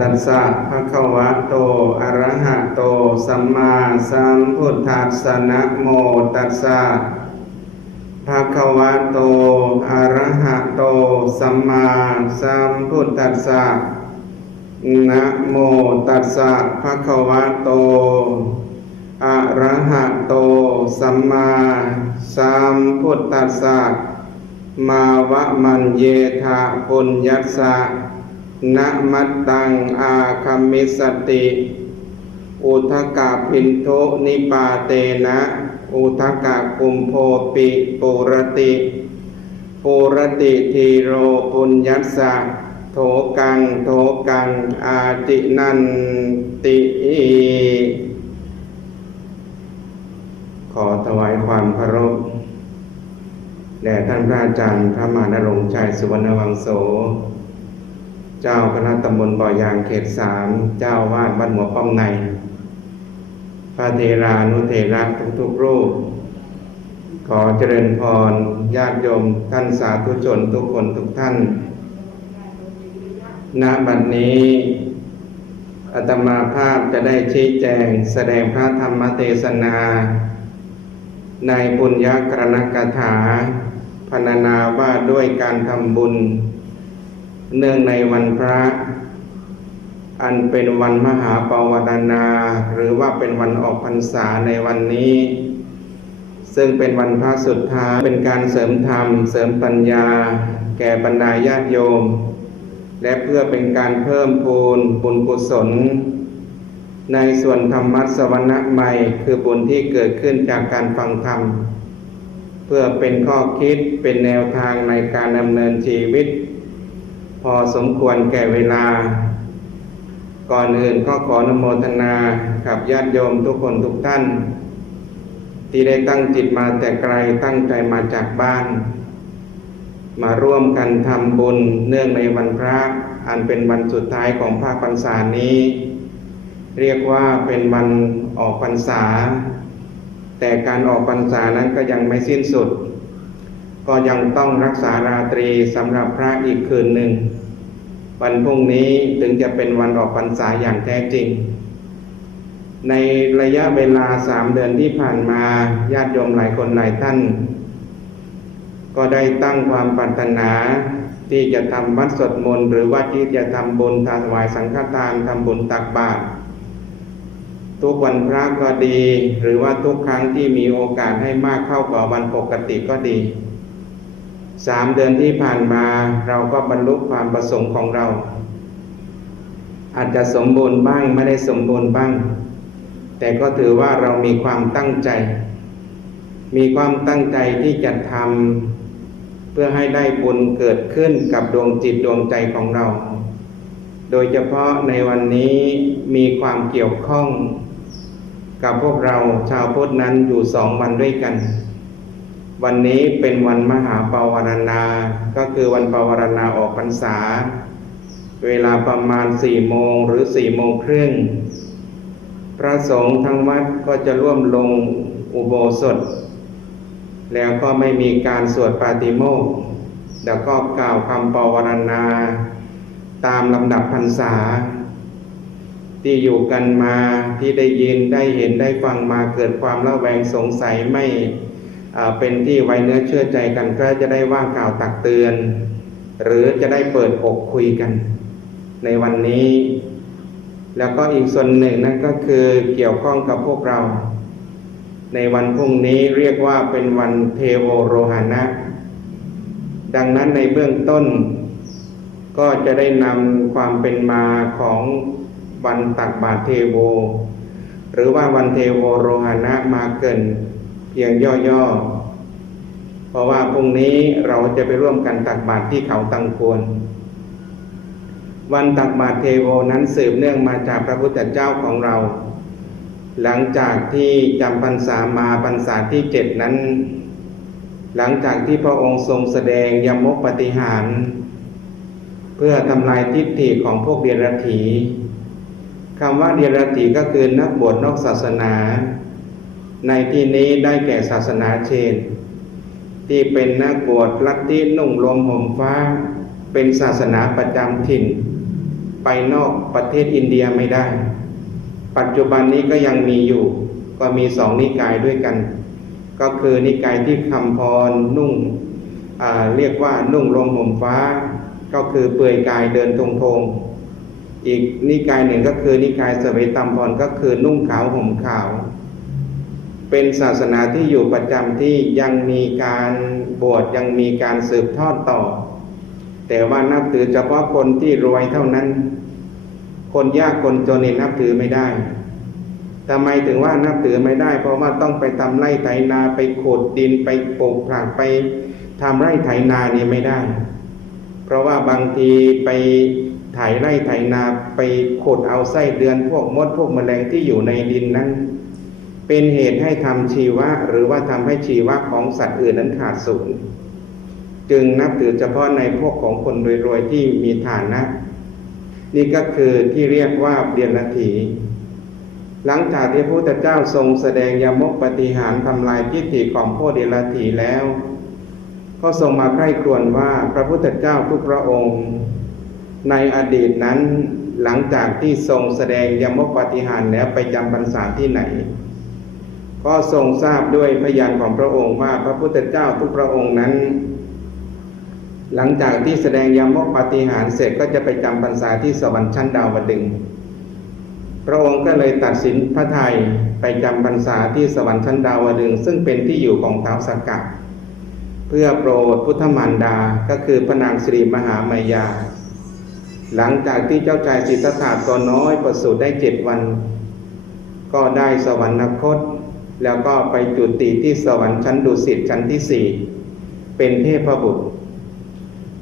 ตัสสะภะคะวะโต อะระหะโต สัมมาสัมพุทธัสสะนะโมตัสสะภะคะวะโต อะระหะโต สัมมาสัมพุทธัสสะนะโมตัสสะภะคะวะโต อะระหะโต สัมมาสัมพุทธัสสะ มาวะมันเยทะปุญญัสสะ นะมัตตังอาคัมมิสติ อุทกะปินโทนิปาเตนะ อุทกะกุมโพปิปุรติปุรติทีโรปุญญัสสะโถกังโถกังอาตินันติขอถวายความเคารพแด่ท่านพระอาจารย์พระมหานรงชัยสุวรรณวังโส เจ้าคณะตำบลบ่อยางเขตสามเจ้าวาดวัดหัวป้อมใน พระเทรานุเทระทุกๆรูป ขอเจริญพรญาติโยมท่านสาธุชนทุกคนทุกท่าน ณ บัดนี้อาตมาภาพจะได้ชี้แจงแสดงพระธรรมเทศนา ในบุญญากรณกถาพรรณนาว่าด้วยการทำบุญ เนื่องในวันพระ อันเป็นวันมหาปวารณา หรือว่าเป็นวันออกพรรษาในวันนี้ ซึ่งเป็นวันพระสุดท้ายเป็นการเสริมธรรม เสริมปัญญา แก่บรรดาญาติโยม และเพื่อเป็นการเพิ่มพูนบุญกุศล ในส่วนธรรมัสวรรณะใหม่คือบุญที่เกิดขึ้นจากการฟังธรรม เพื่อเป็นข้อคิดเป็นแนวทางในการดำเนินชีวิต อสมควรแก่เวลา ก่อนอื่นก็ขออนโมทนากับญาติโยมทุกคนทุกท่าน ที่ได้ตั้งจิตมาแต่ไกลตั้งใจมาจากบ้าน มาร่วมกันทำบุญเนื่องในวันพระอันเป็นวันสุดท้ายของภาคพรรษานี้ เรียกว่าเป็นวันออกพรรษา แต่การออกพรรษานั้นก็ยังไม่สิ้นสุด ก็ยังต้องรักษาราตรีสำหรับพระอีกคืนหนึ่ง วันพรุ่งนี้ถึงจะเป็นวันออกพรรษาอย่างแท้จริง ในระยะเวลาสามเดือนที่ผ่านมาญาติโยมหลายคนหลายท่าน ก็ได้ตั้งความปรารถนาที่จะทำวัดสวดมนต์หรือว่าที่จะทำบุญถวายสังฆทานทำบุญตักบาตรทุกวันพระก็ดี หรือว่าทุกครั้งที่มีโอกาสให้มากเข้ากว่าวันปกติก็ดี สามเดือนที่ผ่านมาเราก็บรรลุความประสงค์ของเรา อาจจะสมบูรณ์บ้างไม่ได้สมบูรณ์บ้าง แต่ก็ถือว่าเรามีความตั้งใจ มีความตั้งใจที่จะทำเพื่อให้ได้บุญเกิดขึ้นกับดวงจิตดวงใจของเรา โดยเฉพาะในวันนี้มีความเกี่ยวข้อง กับพวกเราชาวพุทธนั้นอยู่สองวันด้วยกัน วันนี้เป็นวันมหาปวารณา ก็คือวันปวารณาออกพรรษา เวลาประมาณสี่โมงหรือสี่โมงครึ่ง พระสงฆ์ทั้งวัดก็จะร่วมลงอุโบสถ แล้วก็ไม่มีการสวดปาติโมกข์แล้วก็กล่าวคำปวารณา ตามลำดับพรรษา ที่อยู่กันมาที่ได้ยินได้เห็นได้ฟังมาเกิดความระแวงสงสัยไม่ เป็นที่ไว้เนื้อเชื่อใจกันก็จะได้ว่ากล่าวตักเตือน หรือจะได้เปิดอกคุยกัน ในวันนี้ แล้วก็อีกส่วนหนึ่งนั่นก็คือเกี่ยวข้องกับพวกเรา ในวันพรุ่งนี้เรียกว่าเป็นวันเทโวโรหานะ ดังนั้นในเบื้องต้น ก็จะได้นำความเป็นมาของวันตักบาตรเทโว หรือว่าวันเทโวโรหานะมาเกิน พียงย่อๆ เพราะว่าพรุ่งนี้เราจะไปร่วมกันตักบาตรที่เขาตังควนวันตักบาตรเทโวนั้นสืบเนื่องมาจากพระพุทธเจ้าของเรา หลังจากที่จำพรรษามาพรรษาที่เจ็ดนั้น หลังจากที่พระองค์ทรงแสดงยมกปฏิหาร เพื่อทำลายทิฏฐิของพวกเดรัจฉีคำว่าเดรัจฉีก็คือนักบวชนอกศาสนา ในที่นี้ได้แก่ศาสนาเชน ที่เป็นนักบวชลัทธินุ่งลมห่มฟ้า เป็นศาสนาประจำถิ่น ไปนอกประเทศอินเดียไม่ได้ ปัจจุบันนี้ก็ยังมีอยู่ ก็มีสองนิกายด้วยกัน ก็คือนิกายที่คำพรนุ่งเรียกว่านุ่งลมห่มฟ้า ก็คือเปลือยกายเดินทงทงอีกนิกายหนึ่งก็คือนิกายสเวตัมพรก็คือนุ่งขาวห่มขาว เป็นศาสนาที่อยู่ประจำที่ยังมีการบวชยังมีการสืบทอดต่อ แต่ว่านับถือเฉพาะคนที่รวยเท่านั้น คนยากคนจนนี่นับถือไม่ได้ทำไมถึงว่านับถือไม่ได้ เพราะว่าต้องไปทำไร่ไถนาไปขุดดินไปปลูกผักไปทำไร่ไถนานี่ไม่ได้ เพราะว่าบางทีไปไถไร่ไถนาไปขุดเอาไส้เดือนพวกมดพวกแมลงที่อยู่ในดินนั้น เป็นเหตุให้ทำชีวะ หรือว่าทำให้ชีวะของสัตว์อื่นนั้นขาดสูญจึงนับถือเฉพาะในพวกของคนรวยๆที่มีฐานะ นี่ก็คือที่เรียกว่าเดียนนาทีหลังจากที่พระพุทธเจ้าทรงแสดงยมกปฏิหารทำลายทิฏฐิของพวกเดรัจฉีแล้ว ก็ทรงมาใคร่ครวญว่าพระพุทธเจ้าทุกพระองค์ ในอดีตนั้นหลังจากที่ทรงแสดงยมกปฏิหารแล้วไปจำพรรษาที่ไหน ก็ทรงทราบด้วยพยานของพระองค์ว่าพระพุทธเจ้าทุกพระองค์นั้น หลังจากที่แสดงยมกปฏิหารเสร็จก็จะไปจำพรรษาที่สวรรค์ชั้นดาวดึงพระองค์ก็เลยตัดสินพระไทยไปจำพรรษาที่สวรรค์ชั้นดาวดึงซึ่งเป็นที่อยู่ของท้าวสักกัดเพื่อโปรดพุทธมารดาก็คือพระนางสิริมหามายา หลังจากที่เจ้าชายสิทธัตถะตัวน้อยประสูติได้เจ็ดวัน ก็ได้สวรรคต แล้วก็ไปจุติที่สวรรค์ชั้นดุสิตชั้นที่สี่เป็นเทพบุตร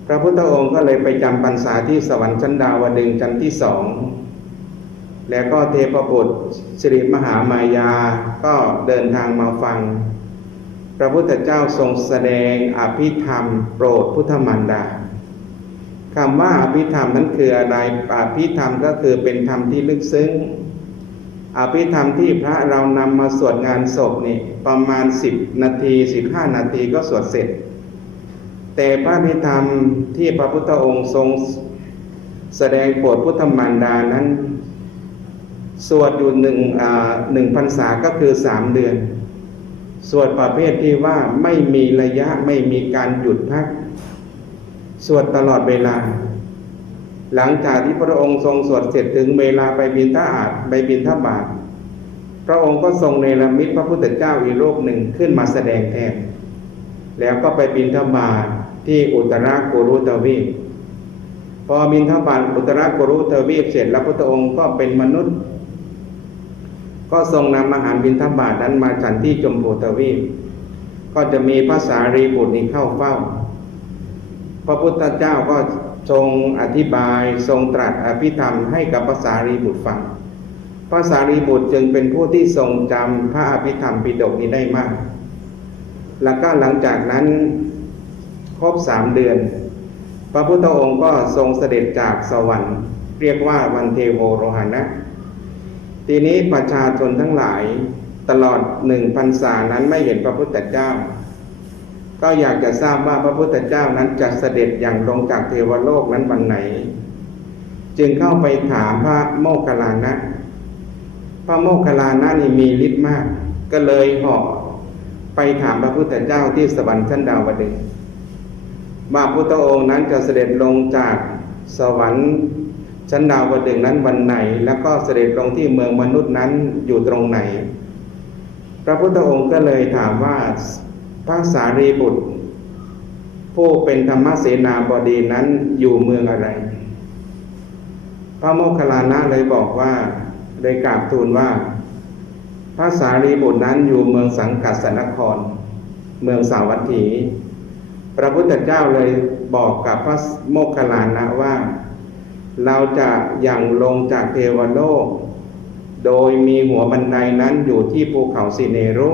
พระพุทธองค์ก็เลยไปจำพรรษาที่สวรรค์ชั้นดาวดึงชั้นที่สองแล้วก็เทพบุตรสิริมหามายาก็เดินทางมาฟัง พระพุทธเจ้าทรงแสดงอภิธรรม โปรดพุทธมารดาคำว่าอภิธรรมนั้นคืออะไรอภิธรรมก็คือเป็นธรรมที่ลึกซึ้ง อภิธรรมที่พระเรานำมาสวดงานศพนี่ประมาณ 10 นาที 15 นาทีก็สวดเสร็จ แต่พระอภิธรรมที่พระพุทธองค์ทรงแสดงโปรดพุทธมารดานั้น สวดอยู่หนึ่งหนึ่งพรรษาก็คือสามเดือน สวดประเภทที่ว่าไม่มีระยะไม่มีการหยุดพัก สวดตลอดเวลา หลังจากที่พระองค์ทรงสวดเสร็จถึงเวลาไปบินทาอาดไปบินทบาท พระองค์ก็ทรงเนรมิตพระพุทธเจ้าอีกโลกหนึ่งขึ้นมาแสดงแทนแล้วก็ไปบินทบาทที่อุตรากุรุตวีปพอบินทบาทอุตรากุรุตวีปเสร็จแล้วพระองค์ก็เป็นมนุษย์ ก็ทรงนำอาหารบินทบาทนั้นมาฉันที่จมพูทวีปก็จะมีภาษารีบุตรนี้เข้าเฝ้า พระพุทธเจ้าก็ ทรงอธิบายทรงตรัสอภิธรรมให้กับภาษารีบุตรฟังภาษารีบุตรจึงเป็นผู้ที่ทรงจำพระอภิธรรมปิฎกนี้ได้มาก แล้วก็หลังจากนั้นครบสามเดือน พระพุทธองค์ก็ทรงเสด็จจากสวรรค์ เรียกว่าวันเทโวโรหณะทีนี้ประชาชนทั้งหลายตลอดหนึ่งพรรษานั้นไม่เห็นพระพุทธเจ้า ก็อยากจะทราบว่าพระพุทธเจ้านั้นจะเสด็จอย่างลงจากเทวโลกนั้นวันไหน จึงเข้าไปถามพระโมคคัลลานะ พระโมคคัลลานะนี่มีฤทธิ์มาก ก็เลยเหาะไปถามพระพุทธเจ้าที่สวรรค์ชั้นดาวดึงส์ว่าพุทธองค์นั้นจะเสด็จลงจากสวรรค์ชั้นดาวดึงส์นั้นวันไหน แล้วก็เสด็จลงที่เมืองมนุษย์นั้นอยู่ตรงไหน พระพุทธองค์ก็เลยถามว่า พระสารีบุตร ผู้เป็นธรรมเสนาบดีนั้นอยู่เมืองอะไร พระโมคคัลลานะเลยบอกว่าเลยกราบทูลว่า พระสารีบุตรนั้นอยู่เมืองสังกัสนคร เมืองสาวัตถี พระพุทธเจ้าเลยบอกกับพระโมคคัลลานะว่า เราจะอย่างลงจากเทวโลก โดยมีหัวบันไดนั้นอยู่ที่ภูเขาสิเนรุ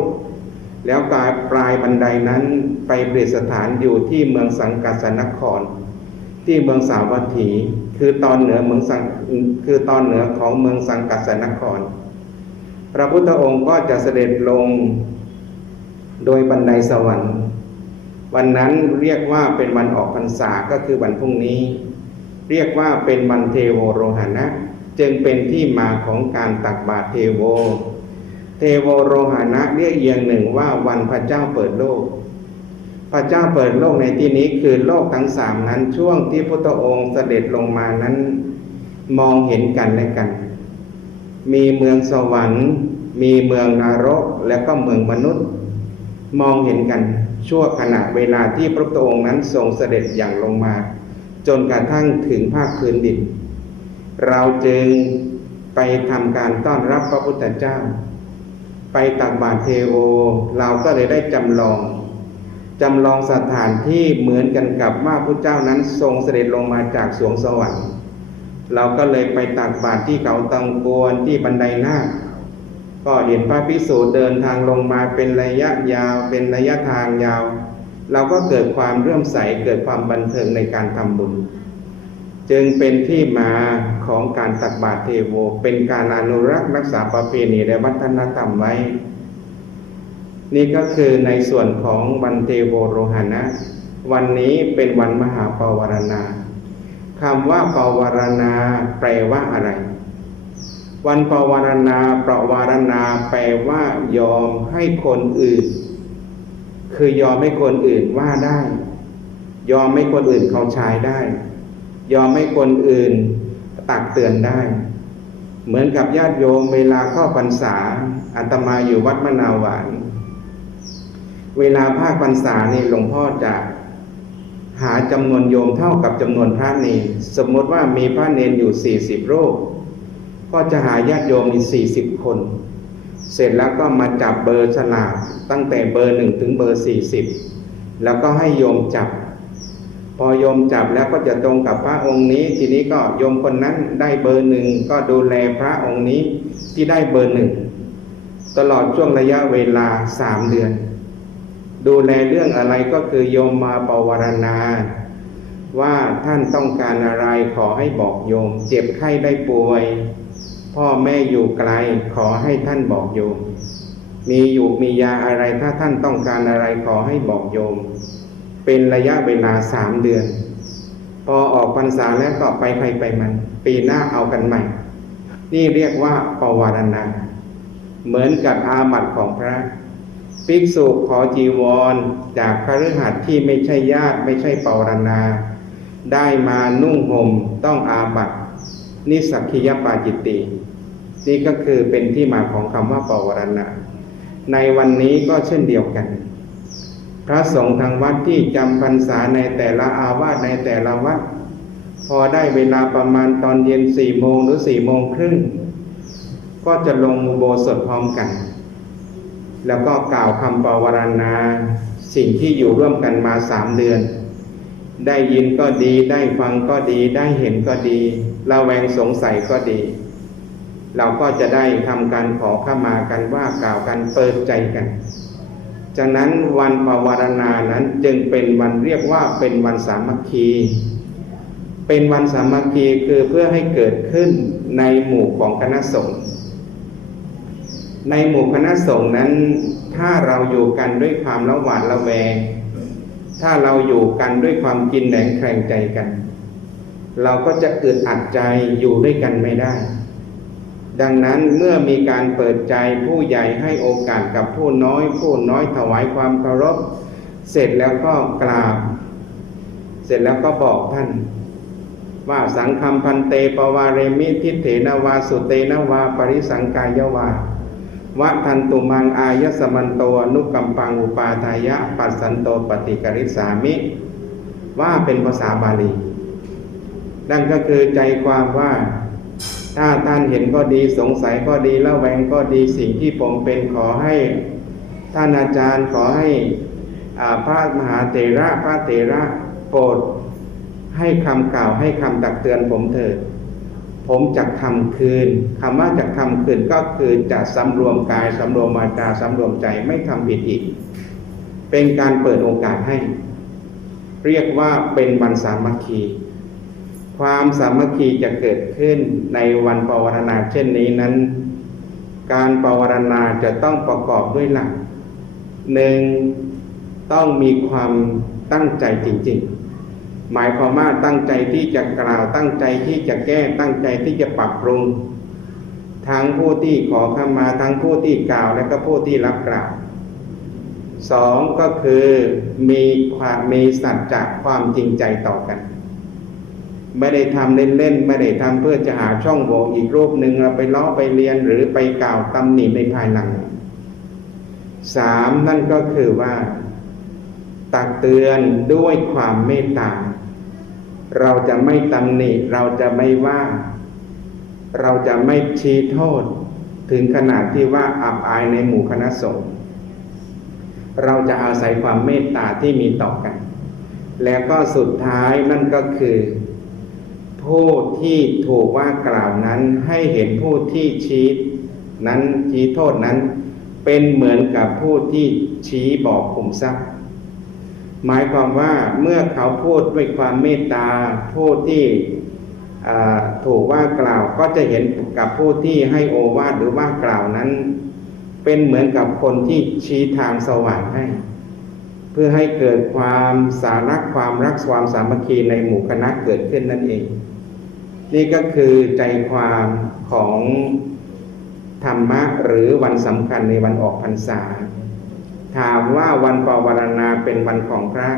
แล้วกลายปลายบันไดนั้นไปเปรียสถานอยู่ที่เมืองสังกัสนคร ที่เมืองสาวัตถี คือตอนเหนือเมืองสังคือตอนเหนือของเมืองสังกัสนคร พระพุทธองค์ก็จะเสด็จลงโดยบันไดสวรรค์ วันนั้นเรียกว่าเป็นวันออกพรรษาก็คือวันพรุ่งนี้ เรียกว่าเป็นวันเทโวโรหณะจึงเป็นที่มาของการตักบาตรเทโว เทโวโรหณะเรียกเอียงหนึ่งว่าวันพระเจ้าเปิดโลก พระเจ้าเปิดโลกในที่นี้คือโลกทั้งสามนั้นช่วงที่พุทธองค์เสด็จลงมานั้น มองเห็นกันและกัน มีเมืองสวรรค์ มีเมืองนรกและก็เมืองมนุษย์ มองเห็นกันชั่วขณะเวลาที่พระพุทธองค์นั้นทรงเสด็จอย่างลงมา จนกระทั่งถึงภาคพื้นดิน เราจึงไปทำการต้อนรับพระพุทธเจ้า ไปตักบาตรเทโว เราก็เลยได้จำลองจำลองสถานที่เหมือนกันกับว่าพระเจ้านั้นทรงเสด็จลงมาจากสวงสวรรค์ เราก็เลยไปตักบาตรที่เขาตังกวนที่บันไดนาคก็เห็นพระภิกษุเดินทางลงมาเป็นระยะยาว เป็นระยะทางยาว เราก็เกิดความเรื่อมใสเกิดความบันเทิงในการทำบุญ จึงเป็นที่มาของการตักบาตรเทโว เป็นการอนุรักษ์รักษาประเพณีและวัฒนธรรมไว้ นี่ก็คือในส่วนของวันเทโวโรหณะวันนี้เป็นวันมหาปวารณาคำว่าปวารณาแปลว่าอะไร วันปวารณาประวารณาแปลว่ายอมให้คนอื่น คือยอมให้คนอื่นว่าได้ ยอมให้คนอื่นเขาใช้ได้ ยอมให้คนอื่นตักเตือนได้ เหมือนกับญาติโยมเวลาเข้าพรรษาอาตมาอยู่วัดมะนาวหวาน เวลาภาคพรรษานี่หลวงพ่อจะหาจำนวนโยมเท่ากับจำนวนพระเนรสมมติว่ามีพระเนรอยู่ 40รูปก็จะหาญาติโยมอีก40 คน เสร็จแล้วก็มาจับเบอร์ฉลากตั้งแต่เบอร์หนึ่งถึงเบอร์ 40 แล้วก็ให้โยมจับ พอโยมจับแล้วก็จะตรงกับพระองค์นี้ ทีนี้ก็โยมคนนั้นได้เบอร์หนึ่งก็ดูแลพระองค์นี้ที่ได้เบอร์หนึ่งตลอดช่วงระยะเวลาสามเดือน ดูแลเรื่องอะไรก็คือโยมมาปวารณา ว่าท่านต้องการอะไรขอให้บอกโยม เจ็บไข้ได้ป่วย พ่อแม่อยู่ไกลขอให้ท่านบอกโยม มีอยู่มียาอะไรถ้าท่านต้องการอะไรขอให้บอกโยม เป็นระยะเวลาสามเดือน พอออกพรรษาแล้วก็ไปใครไปมัน ปีหน้าเอากันใหม่ นี่เรียกว่าปวารณา เหมือนกับอาบัตของพระ ภิกษุขอจีวร จากคฤหัสถ์ที่ไม่ใช่ญาติไม่ใช่ปวารณา ได้มานุ่งห่มต้องอาบัตนิสักคิยปาจิตตินี่ก็คือเป็นที่มาของคำว่าปวารณาในวันนี้ก็เช่นเดียวกัน ระสงฆ์ทางวัดที่จำพรรษาในแต่ละอาวาสในแต่ละวัด พอได้เวลาประมาณตอนเย็นสี่โมงหรือสี่โมงครึ่งก็จะลงอุโบสถพร้อมกัน แล้วก็กล่าวคำปวารณาสิ่งที่อยู่ร่วมกันมาสามเดือน ได้ยินก็ดีได้ฟังก็ดีได้เห็นก็ดีระแวงสงสัยก็ดี เราก็จะได้ทำการขอขมากันว่ากล่าวกันเปิดใจกัน จากนั้นวันปวารณานั้นจึงเป็นวันเรียกว่าเป็นวันสามัคคี เป็นวันสามัคคีคือเพื่อให้เกิดขึ้นในหมู่ของคณะสงฆ์ในหมู่คณะสงฆ์นั้น ถ้าเราอยู่กันด้วยความระหวาดระแวง ถ้าเราอยู่กันด้วยความกินแหนงแข่งใจกัน เราก็จะอึดอัดใจอยู่ด้วยกันไม่ได้ ดังนั้นเมื่อมีการเปิดใจผู้ใหญ่ให้โอกาสกับผู้น้อย ผู้น้อยถวายความเคารพ เสร็จแล้วก็กราบ เสร็จแล้วก็บอกท่าน ว่าสังคมพันเตปวาเรมิทิเถนวาสุเตนวา ปริสังกายวาวะทันตุมังอายสมันโตนุกัมปังอุปาทายะ ปัสสันโตปฏิกริสามิ ว่าเป็นภาษาบาลีนั่นก็คือใจความว่า ถ้าท่านเห็นก็ดีสงสัยก็ดีละแวงก็ดีสิ่งที่ผมเป็นขอให้ท่านอาจารย์ขอให้พระมหาเถระพระเถระโปรดให้คำกล่าวให้คำตักเตือนผมเถิดผมจะทำคืนคำว่าจะทำคืนก็คือจะสำรวมกายสำรวมวาจาสำรวมใจไม่ทำผิดอีก เป็นการเปิดโอกาสให้ เรียกว่าเป็นวันสามัคคี ความสามัคคีจะเกิดขึ้นในวันปวารณาเช่นนี้นั้น การปวารณาจะต้องประกอบด้วยหลักหนึ่งต้องมีความตั้งใจจริง ๆ หมายความว่าตั้งใจที่จะกล่าวตั้งใจที่จะแก้ตั้งใจที่จะปรับปรุง ทั้งผู้ที่ขอขมาทั้งผู้ที่กล่าวและก็ผู้ที่รับกล่าวสองก็คือมีความมีสัจจะความจริงใจต่อกัน ไม่ได้ทำเล่นๆไม่ได้ทำเพื่อจะหาช่องโหว่อีกรูปหนึ่งเราไปล้อไปเรียนหรือไปกล่าวตำหนิในภายหลังสามนั่นก็คือว่า ตักเตือนด้วยความเมตตา เราจะไม่ตำหนิเราจะไม่ว่า เราจะไม่ชี้โทษ ถึงขนาดที่ว่าอับอายในหมู่คณะสงฆ์เราจะอาศัยความเมตตาที่มีต่อกัน แล้วก็สุดท้ายนั่นก็คือ ผู้ที่ถูกว่ากล่าวนั้นให้เห็นผู้ที่ชี้นั้นชี้โทษนั้น เป็นเหมือนกับผู้ที่ชี้บอกขุมทรัพย์ หมายความว่าเมื่อเขาพูดด้วยความเมตตาผู้ที่ถูกว่ากล่าวก็จะเห็นกับผู้ที่ให้โอวาทหรือว่ากล่าวนั้น เป็นเหมือนกับคนที่ชี้ทางสว่างให้ เพื่อให้เกิดความสารักความรักความสามัคคีในหมู่คณะเกิดขึ้นนั่นเอง นี่ก็คือใจความของธรรมะหรือวันสำคัญในวันออกพรรษา ถามว่าวันปวารณาเป็นวันของพระ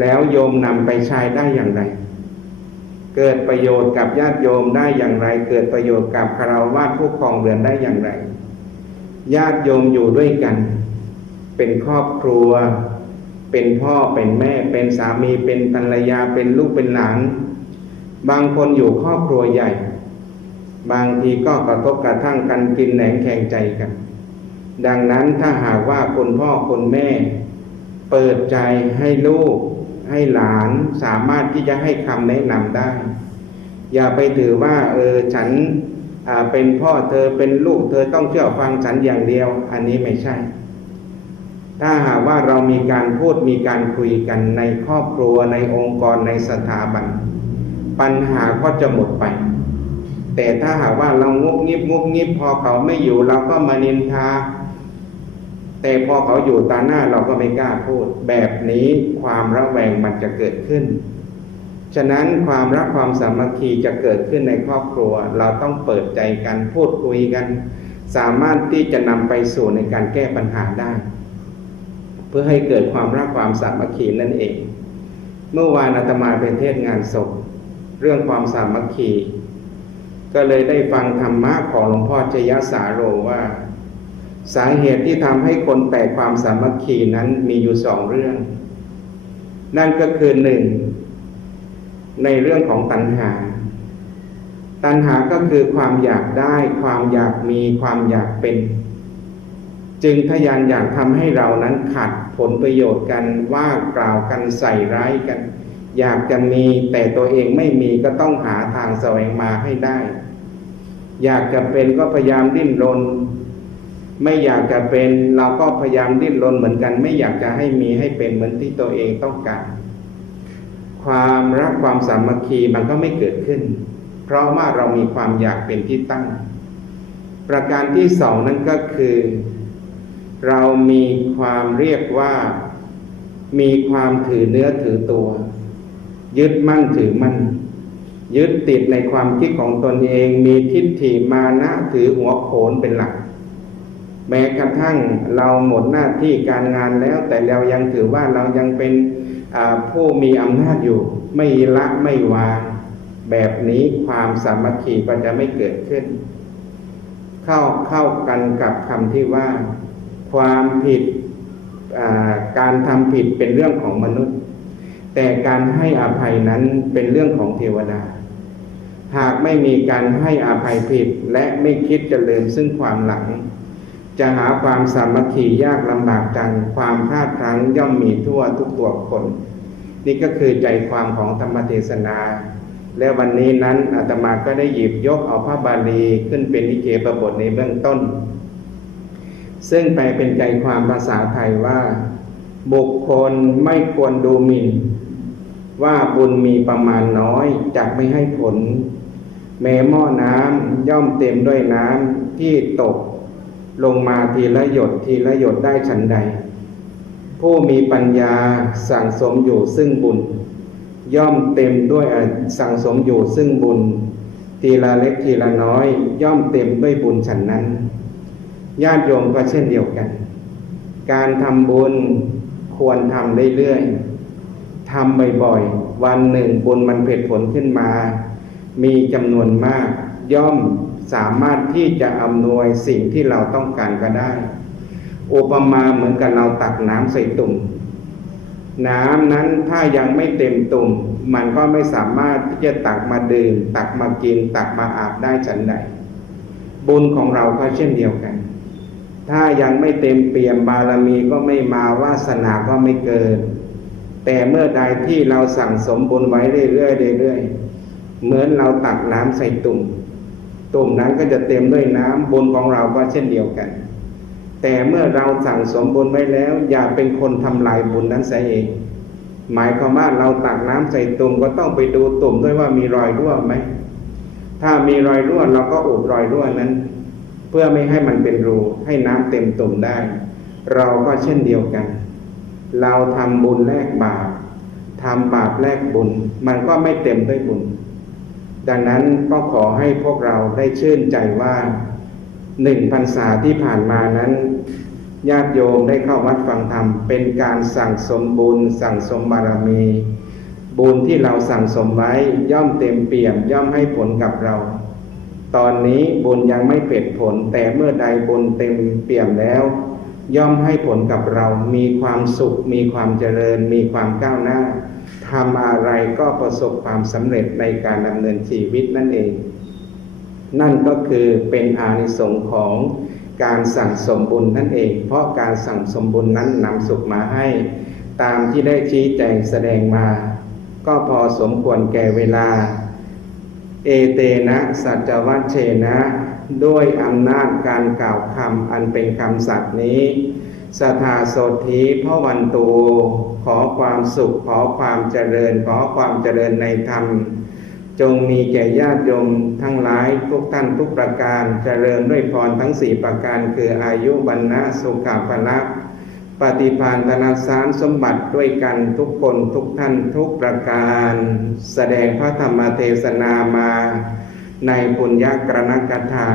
แล้วโยมนำไปใช้ได้อย่างไร เกิดประโยชน์กับญาติโยมได้อย่างไร เกิดประโยชน์กับคารวะผู้ครองเรือนได้อย่างไร ญาติโยมอยู่ด้วยกัน เป็นครอบครัว เป็นพ่อเป็นแม่ เป็นสามีเป็นภรรยาเป็นลูกเป็นหลาน บางคนอยู่ครอบครัวใหญ่ บางทีก็กระทบกระทั่งกันกินแหนงแข่งใจกัน ดังนั้นถ้าหากว่าคุณพ่อคุณแม่ เปิดใจให้ลูก ให้หลานสามารถที่จะให้คำแนะนำได้ อย่าไปถือว่าเออฉันเป็นพ่อเธอเป็นลูกเธอต้องเชื่อฟังฉันอย่างเดียว อันนี้ไม่ใช่ ถ้าหากว่าเรามีการพูดมีการคุยกันในครอบครัวในองค์กรในสถาบัน ปัญหาก็จะหมดไป แต่ถ้าหากว่าเรางุบงิบงุบงิบพอเขาไม่อยู่เราก็มานินทา แต่พอเขาอยู่ตาหน้าเราก็ไม่กล้าพูด แบบนี้ความระแวงมันจะเกิดขึ้น ฉะนั้นความรักความสามัคคีจะเกิดขึ้นในครอบครัว เราต้องเปิดใจกันพูดคุยกัน สามารถที่จะนำไปสู่ในการแก้ปัญหาได้ เพื่อให้เกิดความรักความสามัคคีนั่นเอง เมื่อวานอาตมาเป็นเทศงานศพ เรื่องความสามัคคี ก็เลยได้ฟังธรรมะของหลวงพ่อชยสาโรว่า สาเหตุที่ทำให้คนแตกความสามัคคีนั้นมีอยู่สองเรื่อง นั่นก็คือหนึ่งในเรื่องของตัณหา ตัณหาก็คือความอยากได้ ความอยากมีความอยากเป็น จึงทยานอยากทำให้เรานั้นขัดผลประโยชน์กันว่ากล่าวกันใส่ร้ายกัน อยากจะมีแต่ตัวเองไม่มีก็ต้องหาทางแสวงมาให้ได้ อยากจะเป็นก็พยายามดิ้นรน ไม่อยากจะเป็นเราก็พยายามดิ้นรนเหมือนกัน ไม่อยากจะให้มีให้เป็นเหมือนที่ตัวเองต้องการ ความรักความสามัคคีมันก็ไม่เกิดขึ้น เพราะว่าเรามีความอยากเป็นที่ตั้ง ประการที่สองนั่นก็คือ เรามีความเรียกว่ามีความถือเนื้อถือตัว ยึดมั่นถือมั่นยึดติดในความคิดของตนเองมีทิฏฐิมานะถือหัวโขนเป็นหลัก แม้กระทั่งเราหมดหน้าที่การงานแล้ว แต่เรายังถือว่าเรายังเป็นผู้มีอำนาจอยู่ ไม่ละไม่วาง แบบนี้ความสามัคคีก็จะไม่เกิดขึ้น เข้าเข้ากันกับคำที่ว่า ความผิดการทำผิดเป็นเรื่องของมนุษย์ แต่การให้อภัยนั้นเป็นเรื่องของเทวดา หากไม่มีการให้อภัยผิดและไม่คิดจะลืมซึ่งความหลัง จะหาความสามัคคียากลำบากจังความพลาดพลั้งย่อมมีทั่วทุกตัวคน นี่ก็คือใจความของธรรมเทศนา และวันนี้นั้นอาตมาก็ได้หยิบยกเอาพระบาลีขึ้นเป็นนิเกประบทในเบื้องต้น ซึ่งแปลเป็นใจความภาษาไทยว่า บุคคลไม่ควรดูหมิ่น ว่าบุญมีประมาณน้อยจะไม่ให้ผล แม้หม้อน้ำย่อมเต็มด้วยน้ำที่ตก ลงมาทีละหยดทีละหยดได้ฉันใด ผู้มีปัญญาสั่งสมอยู่ซึ่งบุญ ย่อมเต็มด้วยสั่งสมอยู่ซึ่งบุญ ทีละเล็กทีละน้อย ย่อมเต็มด้วยบุญฉันนั้นญาติโยมก็เช่นเดียวกัน การทำบุญควรทำเรื่อยๆ ทำบ่อยๆ วันหนึ่งบุญมันเผ็ดผลขึ้นมา มีจำนวนมาก ย่อมสามารถที่จะอำนวยสิ่งที่เราต้องการก็ได้ อุปมาเหมือนกับเราตักน้ำใส่ตุ่ม น้ำนั้นถ้ายังไม่เต็มตุ่ม มันก็ไม่สามารถที่จะตักมาดื่ม ตักมากิน ตักมาอาบได้ฉันใด บุญของเราก็เช่นเดียวกัน ถ้ายังไม่เต็มเปี่ยมบารมีก็ไม่มาวาสนาก็ไม่เกิน แต่เมื่อใดที่เราสั่งสมบุญไว้เรื่อยๆเรื่อยๆเหมือนเราตักน้ำใส่ตุ่ม ตุ่มนั้นก็จะเต็มด้วยน้ำบุญของเราก็เช่นเดียวกัน แต่เมื่อเราสั่งสมบุญไว้แล้ว อย่าเป็นคนทำลายบุญนั้นเสียเอง หมายความว่าเราตักน้ำใส่ตุ่มก็ต้องไปดูตุ่มด้วยว่ามีรอยรั่วไหมถ้ามีรอยรั่วเราก็อุดรอยรั่วนั้น เพื่อไม่ให้มันเป็นรูให้น้ำเต็มตุ่มได้ เราก็เช่นเดียวกัน เราทำบุญแลกบาปทำบาปแลกบุญ มันก็ไม่เต็มด้วยบุญ ดังนั้นก็ขอให้พวกเราได้ชื่นใจว่าหนึ่งพรรษาที่ผ่านมานั้นญาติโยมได้เข้าวัดฟังธรรม เป็นการสั่งสมบุญ สั่งสมบารมี บุญที่เราสั่งสมไว้ย่อมเต็มเปี่ยมย่อมให้ผลกับเรา ตอนนี้บุญยังไม่เป็ดผลแต่เมื่อใดบุญเต็มเปี่ยมแล้ว ย่อมให้ผลกับเรามีความสุข มีความเจริญ มีความก้าวหน้าทำอะไรก็ประสบความสำเร็จในการดำเนินชีวิตนั่นเอง นั่นก็คือเป็นอานิสงส์ของการสั่งสมบุญนั่นเอง เพราะการสั่งสมบุญนั้นนำสุขมาให้ ตามที่ได้ชี้แจงแสดงมา ก็พอสมควรแก่เวลา เอเตนะ สัจวัชเชนะ ด้วยอำนาจการกล่าวคำอันเป็นคำสัตย์นี้สถาโสธีพระวันตูขอความสุขขอความเจริญ ขอความเจริญในธรรม จงมีแก่ญาติโยมทั้งหลายทุกท่านทุกประการเจริญด้วยพรทั้งสี่ประการ คืออายุวันนะสุขภาละปฏิภาณธนาสารสมบัติด้วยกันทุกคนทุกท่านทุกประการ แสดงพระธรรมเทศนามา ในปุญญกรณกถา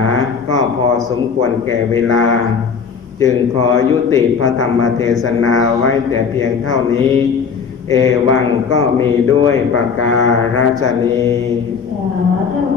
ก็พอสมควรแก่เวลา จึงขอยุติพระธรรมเทศนาไว้แต่เพียงเท่านี้ เอวังก็มีด้วยประการราชนีสาธุ